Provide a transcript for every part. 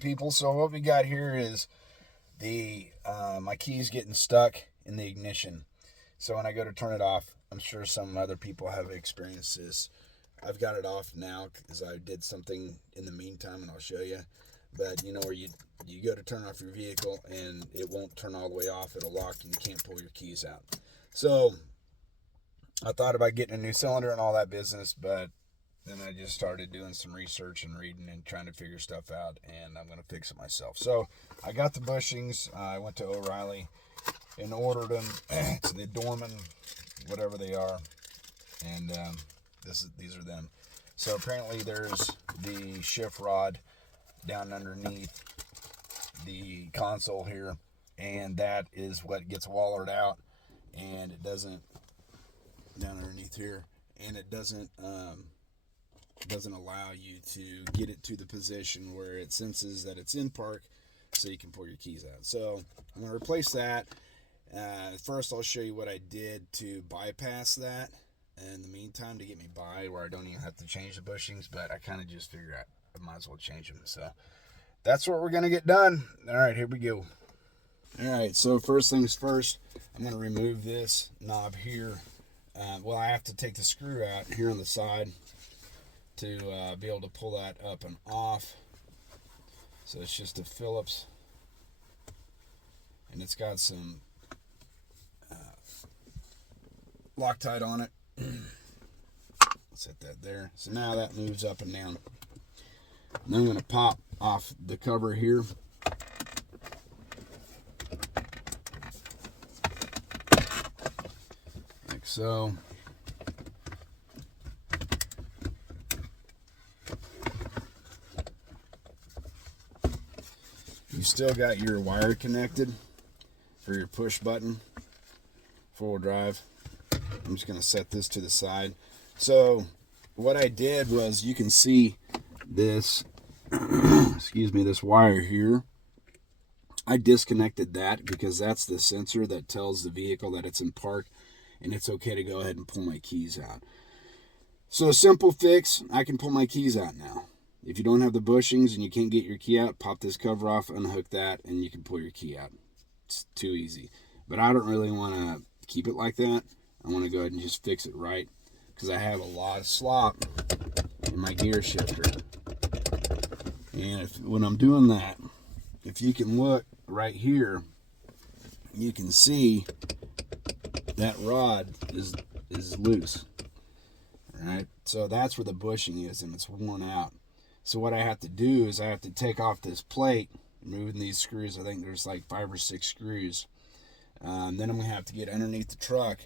people. So what we got here is my keys getting stuck in the ignition. So when I go to turn it off, I'm sure some other people have experienced this. I've got it off now because I did something in the meantime, and I'll show you. But you know where you go to turn off your vehicle and it won't turn all the way off. It'll lock and you can't pull your keys out. So I thought about getting a new cylinder and all that business, but then I just started doing some research and reading and trying to figure stuff out, and I'm going to fix it myself. So I got the bushings. I went to O'Reilly and ordered them. It's the Dorman, whatever they are, and these are them. So apparently there's the shift rod down underneath the console here, and that is what gets wallered out, and it doesn't down underneath here, and it doesn't allow you to get it to the position where it senses that it's in park so you can pull your keys out. So I'm going to replace that. First I'll show you what I did to bypass that in the meantime to get me by where I don't even have to change the bushings, but I kind of just figured out I might as well change them. So that's what we're going to get done. All right, here we go. All right, so first things first, I'm going to remove this knob here. Well, I have to take the screw out here on the side to be able to pull that up and off. So it's just a Phillips, and it's got some Loctite on it. Set that there. So now that moves up and down. And I'm going to pop off the cover here. Like so. You still got your wire connected for your push button, 4-wheel drive. I'm just going to set this to the side. So what I did was, you can see this, excuse me, this wire here. I disconnected that because that's the sensor that tells the vehicle that it's in park and it's okay to go ahead and pull my keys out. So a simple fix, I can pull my keys out now. If you don't have the bushings and you can't get your key out, pop this cover off, unhook that, and you can pull your key out. It's too easy. But I don't really want to keep it like that. I want to go ahead and just fix it right, because I have a lot of slop in my gear shifter. And when I'm doing that, if you can look right here, you can see that rod is loose. All right, so that's where the bushing is, and it's worn out. So what I have to do is I have to take off this plate, moving these screws. I think there's like 5 or 6 screws. Then I'm going to have to get underneath the truck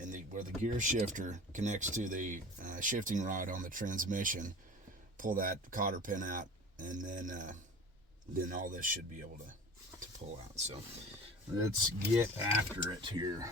and where the gear shifter connects to the shifting rod on the transmission, pull that cotter pin out, and then all this should be able to pull out. So let's get after it here.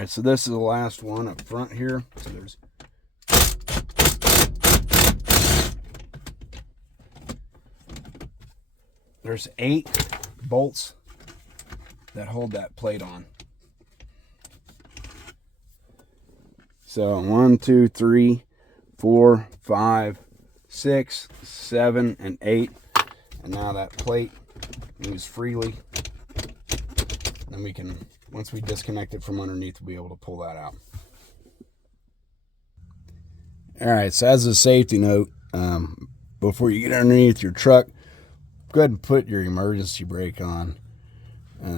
right, so this is the last one up front here. So there's 8 bolts that hold that plate on. So 1, 2, 3, 4, 5, 6, 7, and 8. And now that plate moves freely. And we can, once we disconnect it from underneath, we'll be able to pull that out. All right, so as a safety note, before you get underneath your truck, go ahead and put your emergency brake on.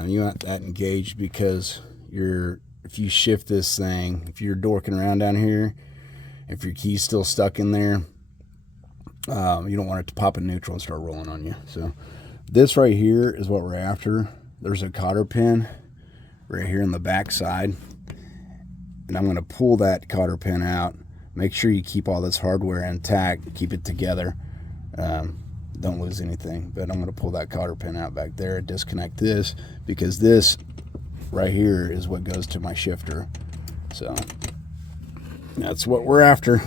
You want that engaged because if you shift this thing, if you're dorking around down here, if your key's still stuck in there, you don't want it to pop in neutral and start rolling on you. So this right here is what we're after. There's a cotter pin right here in the back side, and I'm going to pull that cotter pin out. Make sure you keep all this hardware intact, keep it together, don't lose anything. But I'm going to pull that cotter pin out back there, disconnect this, because this right here is what goes to my shifter. So that's what we're after.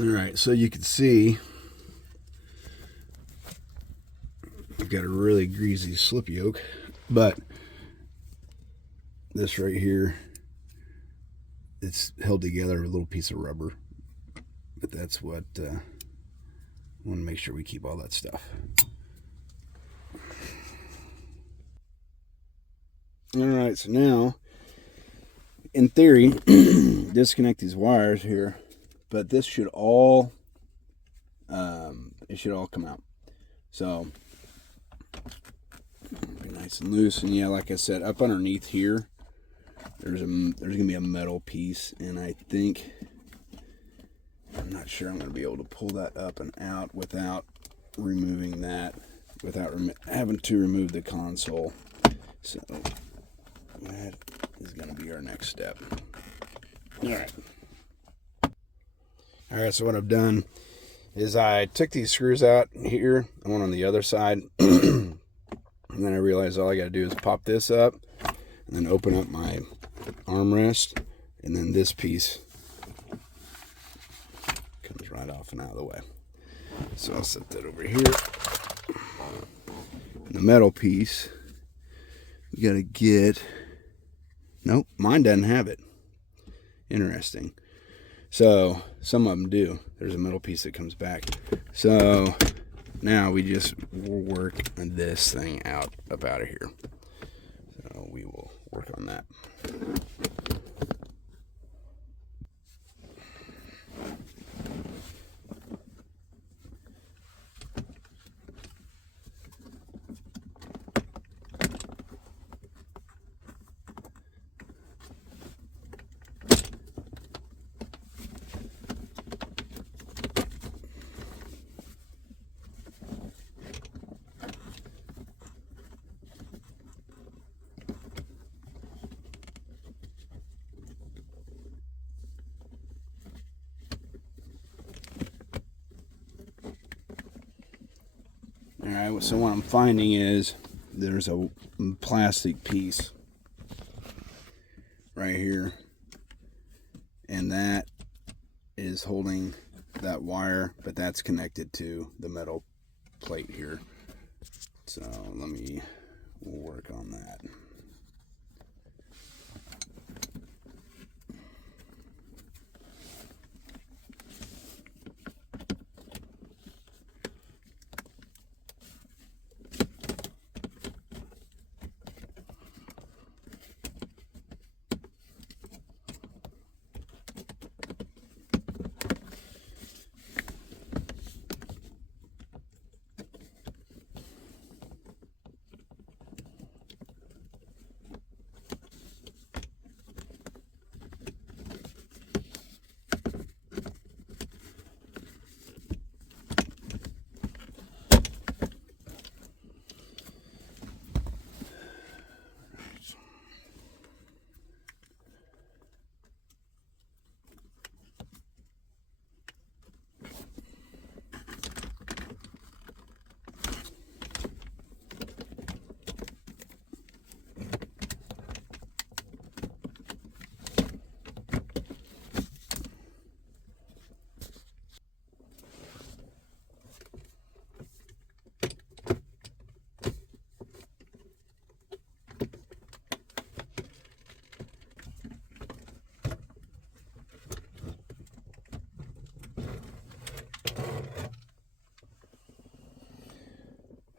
All right, so you can see I've got a really greasy slip yoke, but this right here, it's held together with a little piece of rubber. But that's what I want to make sure we keep all that stuff. All right, so now, in theory, disconnect these wires here. But this should all, it should all come out. So, be nice and loose. And yeah, like I said, up underneath here, there's gonna be a metal piece, and I think, I'm not sure I'm gonna be able to pull that up and out without removing that, without having to remove the console. So that is gonna be our next step. All right. All right, so what I've done is I took these screws out here, and one on the other side, and then I realized all I got to do is pop this up, and then open up my armrest, and then this piece comes right off and out of the way. So I'll set that over here. And the metal piece, we got to get, nope, mine doesn't have it. Interesting. So some of them do. There's a metal piece that comes back. So now we just will work this thing out up out of here. So we will work on that. Alright, so what I'm finding is there's a plastic piece right here, and that is holding that wire, but that's connected to the metal plate here. So we'll work on that.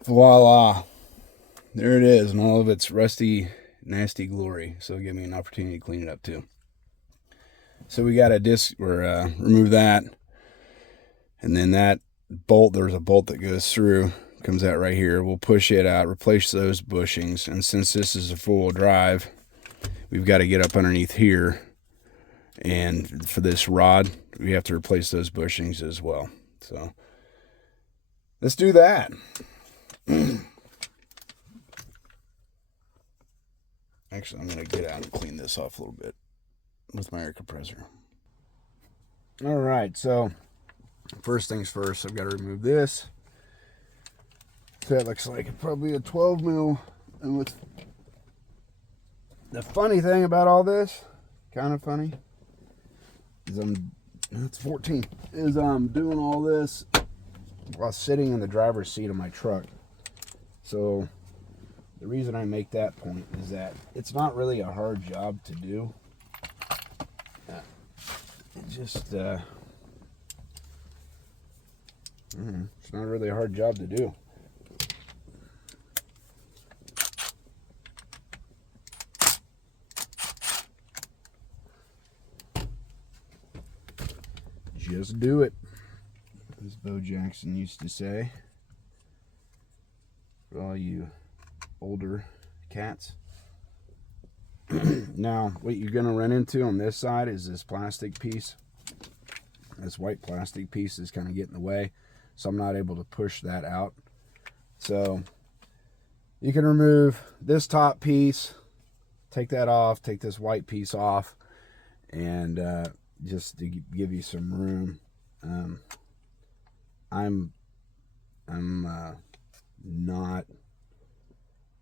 Voila. There it is in all of its rusty, nasty glory. So it'll give me an opportunity to clean it up too. So we got to remove that. And then that bolt, there's a bolt that goes through, comes out right here. We'll push it out, replace those bushings. And since this is a four-wheel drive, we've got to get up underneath here. And for this rod, we have to replace those bushings as well. So let's do that. Actually, I'm going to get out and clean this off a little bit with my air compressor. All right, so first things first, I've got to remove this. So that looks like it's probably a 12 mil. And what's the funny thing about all this, kind of funny, is it's 14, is I'm doing all this while sitting in the driver's seat of my truck. So the reason I make that point is that it's not really a hard job to do. It just, it's not really a hard job to do. Just do it, as Bo Jackson used to say. For all you older cats. Now, what you're going to run into on this side is this plastic piece. This white plastic piece is kind of getting in the way, so I'm not able to push that out. So you can remove this top piece, take that off, take this white piece off, and just to give you some room. I'm not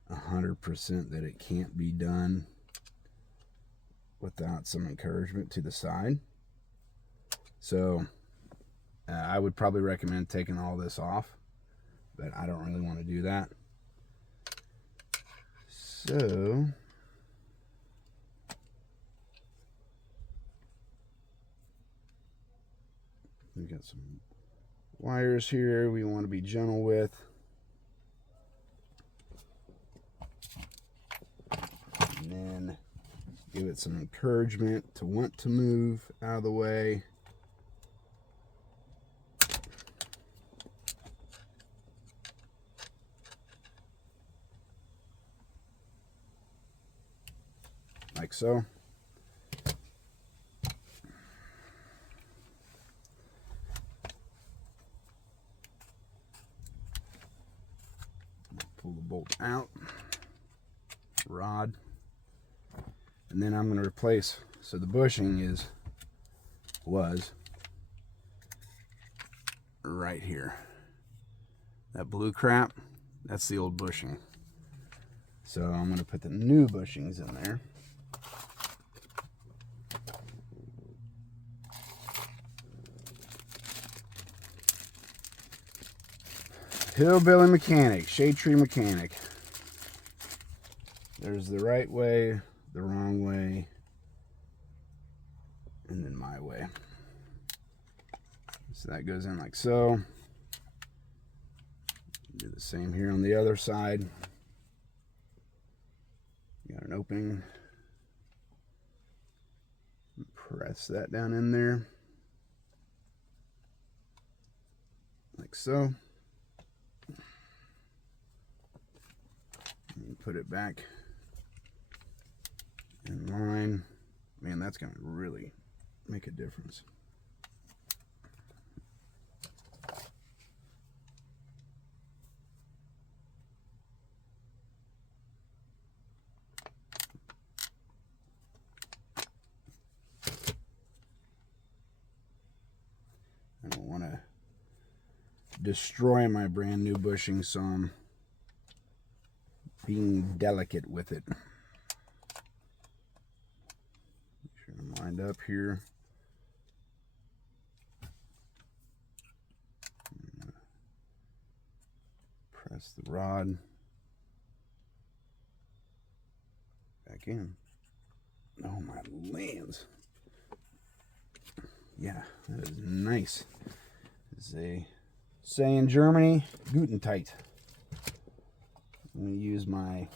100% that it can't be done without some encouragement to the side. So I would probably recommend taking all this off, but I don't really want to do that. So we got some wires here we want to be gentle with. And then give it some encouragement to want to move out of the way. Like so. Pull the bolt out. Rod. And then I'm going to replace, so the bushing was right here. That blue crap, that's the old bushing. So I'm going to put the new bushings in there. Hillbilly mechanic, shade tree mechanic. There's the right way, the wrong way, and then my way. So that goes in like so. Do the same here on the other side. You got an opening. Press that down in there. Like so. And put it back in line. Man, that's going to really make a difference. I don't want to destroy my brand new bushing, so I'm being delicate with it. Make sure I'm lined up here. Press the rod back in. Oh my lands. Yeah, that is nice. As they say in Germany, guten tight. I'm going to use my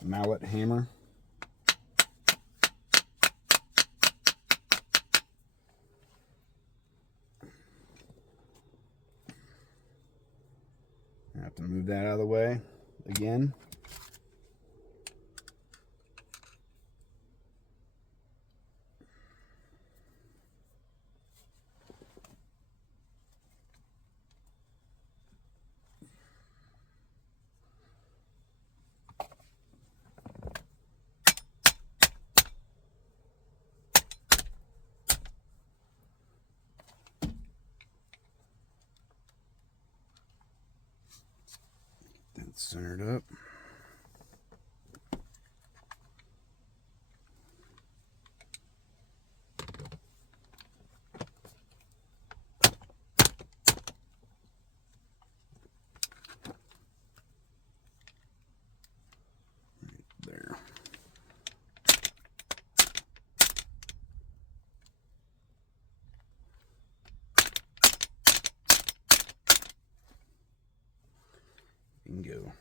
mallet hammer. I have to move that out of the way again. That's centered up. Right there. Bingo.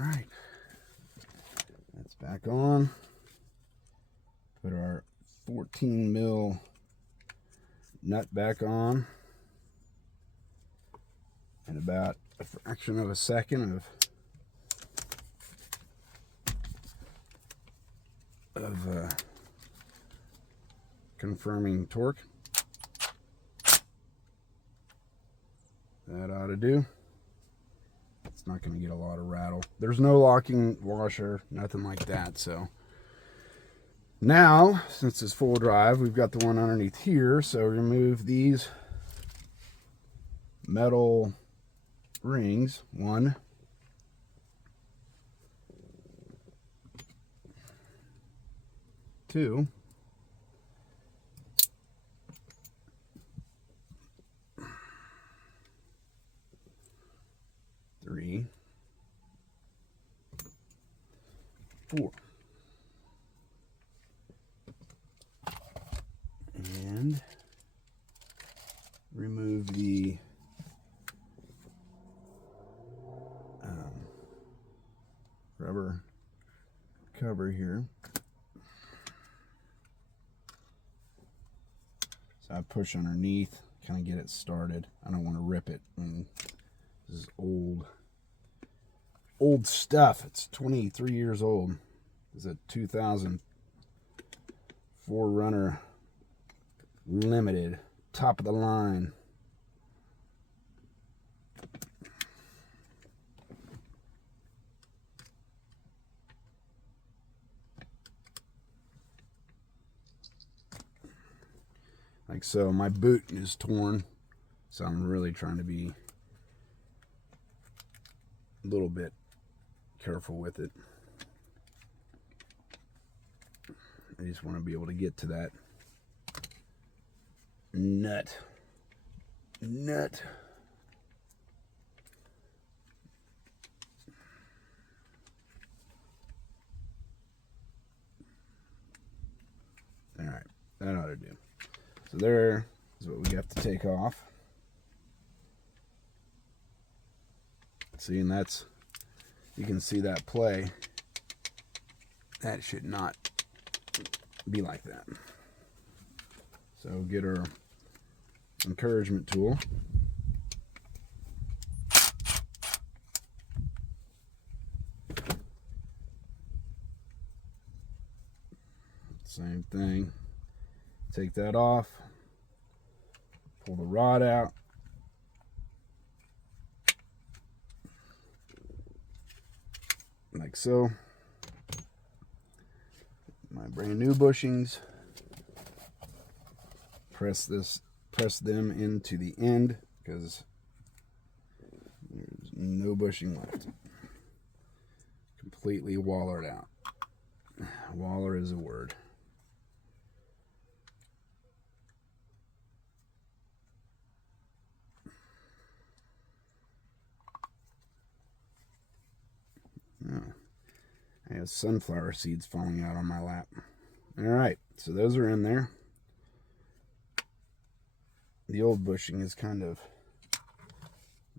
Alright, that's back on. Put our 14 mil nut back on. In about a fraction of a second of confirming torque. That ought to do. It's not going to get a lot of rattle. There's no locking washer, nothing like that. So now, since it's full drive, we've got the one underneath here. So remove these metal rings. 1, 2, 3, 4. And remove the rubber cover here. So I push underneath, kind of get it started. I don't want to rip it. This is old stuff. It's 23 years old. This is a 2000 4Runner Limited, top of the line. Like so. My boot is torn, so I'm really trying to be a little bit careful with it. I just want to be able to get to that nut. All right, that ought to do. So there is what we have to take off. See, and that's, you can see that play. That should not be like that. So get our encouragement tool. Same thing. Take that off. Pull the rod out. Like so. My brand new bushings. Press them into the end because there's no bushing left. Completely wallered out. Waller is a word. have sunflower seeds falling out on my lap. All right, so those are in there. The old bushing is kind of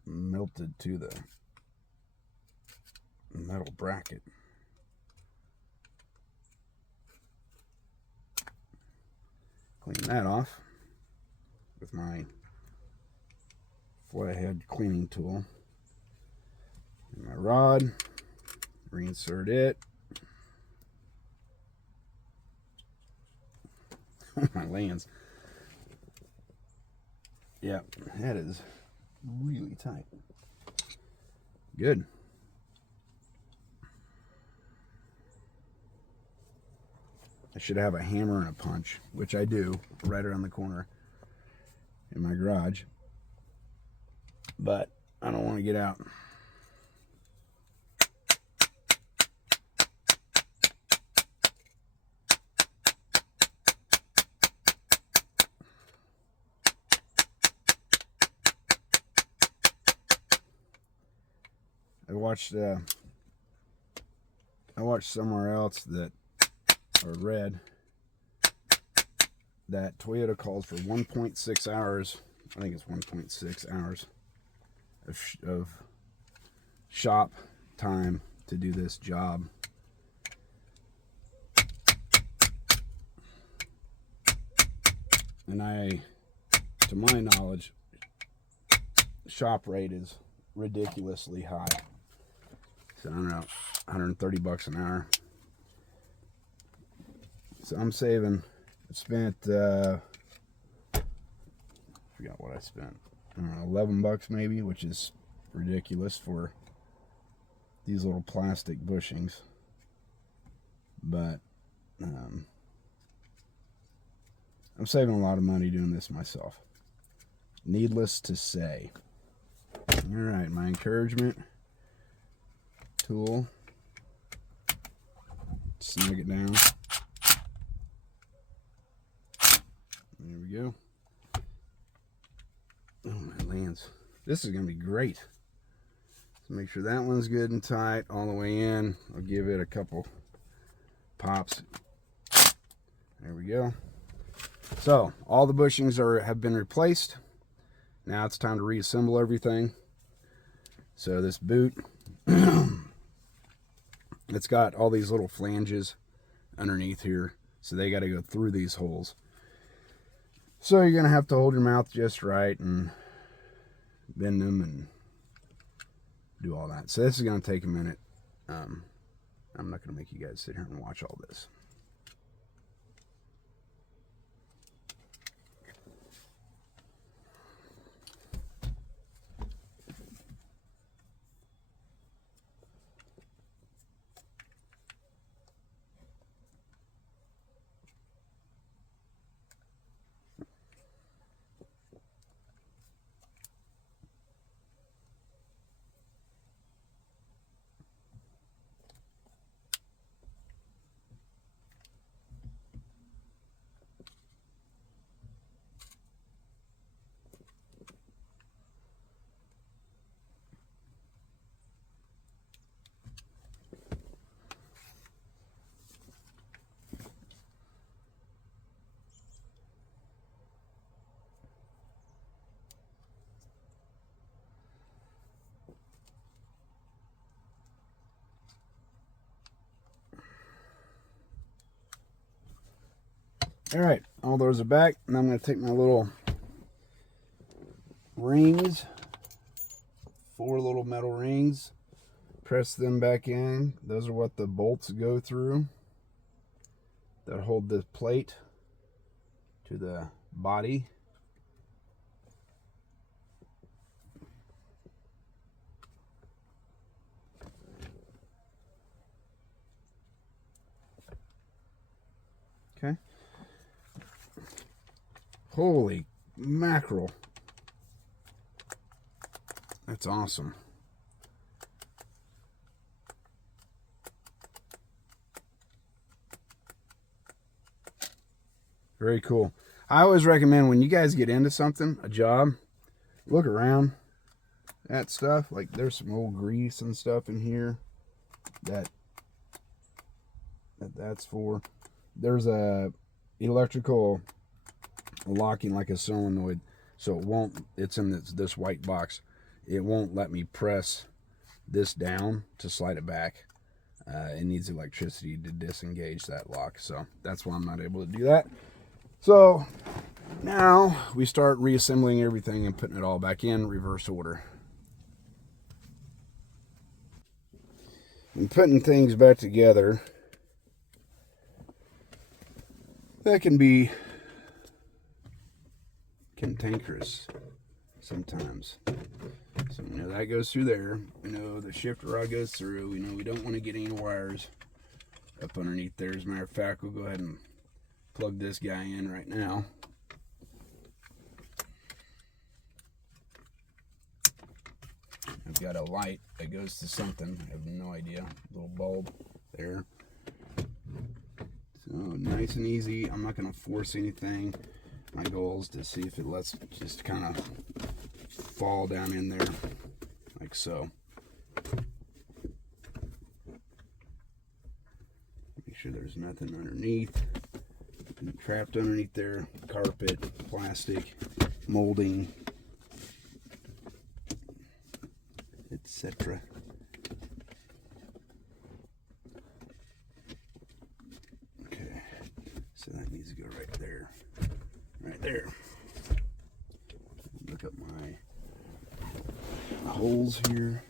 melted to the metal bracket. Clean that off with my flathead cleaning tool. And my rod, reinsert it. My lands. Yeah, that is really tight. Good. I should have a hammer and a punch, which I do, right around the corner in my garage. But I don't want to get out. I watched somewhere else that, or read, that Toyota calls for 1.6 hours, I think it's 1.6 hours of shop time to do this job. And to my knowledge, shop rate is ridiculously high. So I don't know, 130 bucks an hour. So I'm saving. I spent, I forgot what I spent. I don't know, 11 bucks maybe, which is ridiculous for these little plastic bushings. But I'm saving a lot of money doing this myself. Needless to say. All right, my encouragement tool. Snug it down. There we go. Oh, my lands. This is going to be great. So make sure that one's good and tight all the way in. I'll give it a couple pops. There we go. So all the bushings have been replaced. Now it's time to reassemble everything. So this boot, it's got all these little flanges underneath here, so they got to go through these holes. So you're gonna have to hold your mouth just right and bend them and do all that. So this is gonna take a minute. I'm not gonna make you guys sit here and watch all this. All right, all those are back. Now I'm going to take my little rings, 4 little metal rings, press them back in. Those are what the bolts go through that hold this plate to the body. Okay. Holy mackerel. That's awesome. Very cool. I always recommend when you guys get into something, a job, look around at stuff. Like there's some old grease and stuff in here that that's for. There's a electrical locking, like a solenoid, so it won't, it's in this white box, it won't let me press this down to slide it back. It needs electricity to disengage that lock, so that's why I'm not able to do that. So now we start reassembling everything and putting it all back in reverse order. And putting things back together, that can be cantankerous sometimes. So we know that goes through there. We know the shifter rod goes through. We know we don't want to get any wires up underneath there. As a matter of fact, we'll go ahead and plug this guy in right now. I've got a light that goes to something. I have no idea. Little bulb there. So nice and easy. I'm not going to force anything. My goal is to see if it lets just kind of fall down in there like so. Make sure there's nothing underneath, trapped underneath there. Carpet, plastic, molding, etc. Okay, so that needs to go right there. Right there. Look up my holes here.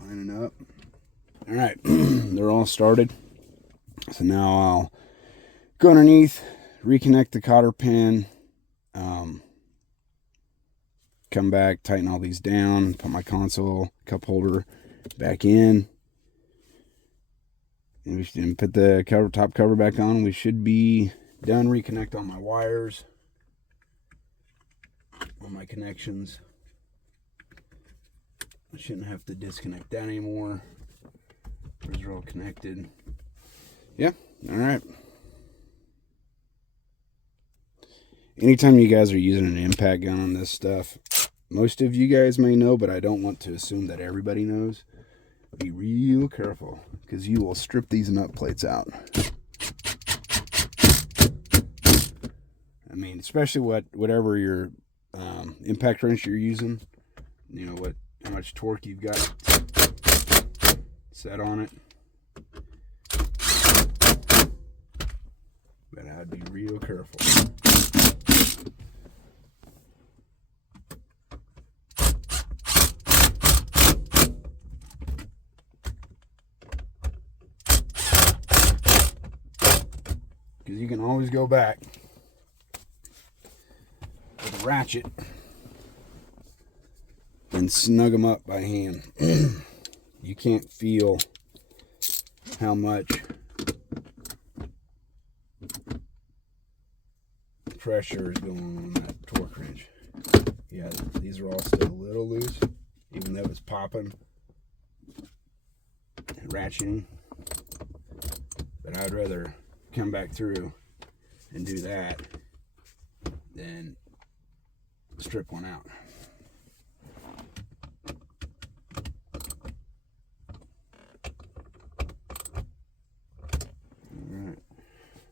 Lining up. All right, they're all started. So now I'll go underneath, reconnect the cotter pin, come back, tighten all these down, put my console cup holder back in, and put the top cover back on. We should be done. Reconnect all my wires, all my connections. I shouldn't have to disconnect that anymore. Those are all connected. Yeah, all right. Anytime you guys are using an impact gun on this stuff, most of you guys may know, but I don't want to assume that everybody knows. Be real careful, because you will strip these nut plates out. I mean, especially whatever your impact wrench you're using, you know, how much torque you've got set on it. But I'd be real careful. Because you can always go back with a ratchet and snug them up by hand. You can't feel how much pressure is going on that torque wrench. Yeah, these are all still a little loose, even though it's popping and ratcheting. But I'd rather come back through and do that than strip one out. Alright,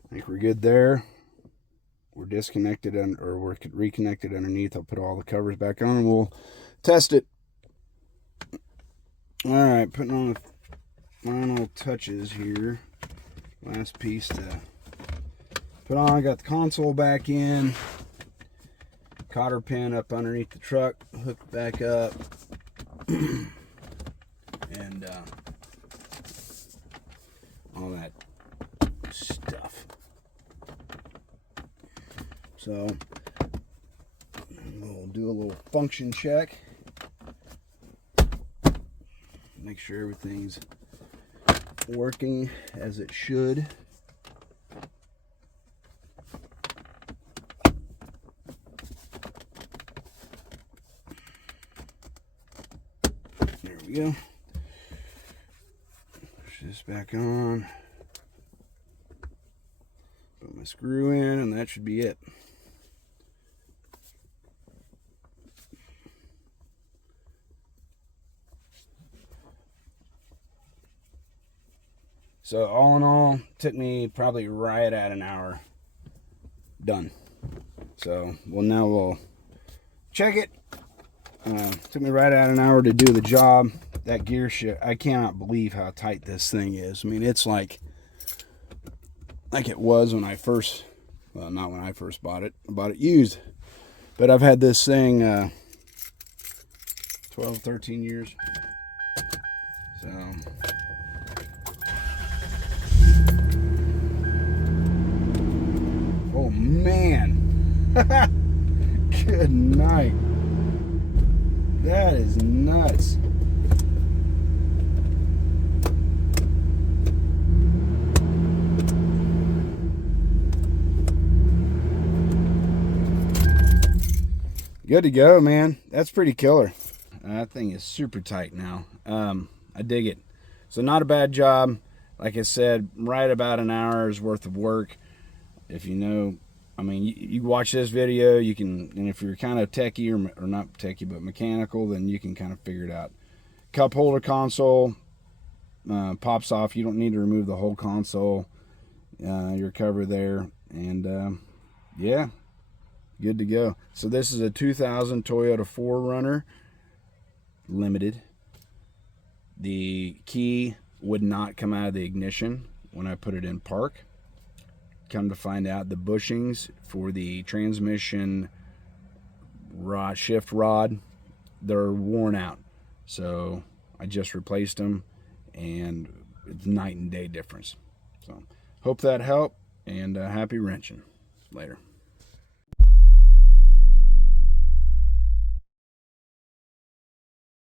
I think we're good there. We're disconnected or we're reconnected underneath. I'll put all the covers back on and we'll test it. Alright, putting on the final touches here. Last piece to put on. I got the console back in, cotter pin up underneath the truck, hooked back up, and all that stuff. So we'll do a little function check, make sure everything's working as it should. There we go. Push this back on. Put my screw in, and that should be it. So all in all, took me probably right at an hour. Done. So, well, now we'll check it. Took me right at an hour to do the job. That gear shift, I cannot believe how tight this thing is. I mean, it's like it was when I first, well, not when I first bought it. I bought it used. But I've had this thing 12, 13 years. So, oh man. Good night. That is nuts. Good to go, man. That's pretty killer. That thing is super tight now. I dig it. So not a bad job. Like I said, right about an hour's worth of work. If you know, I mean, you watch this video, you can, and if you're kind of techie or not techie, but mechanical, then you can kind of figure it out. Cup holder console pops off. You don't need to remove the whole console. Your cover there, and yeah, good to go. So this is a 2000 Toyota 4Runner Limited. The key would not come out of the ignition when I put it in park. Come to find out, the bushings for the transmission rod, shift rod, they're worn out. So I just replaced them, and it's night and day difference. So hope that helped, and happy wrenching. Later.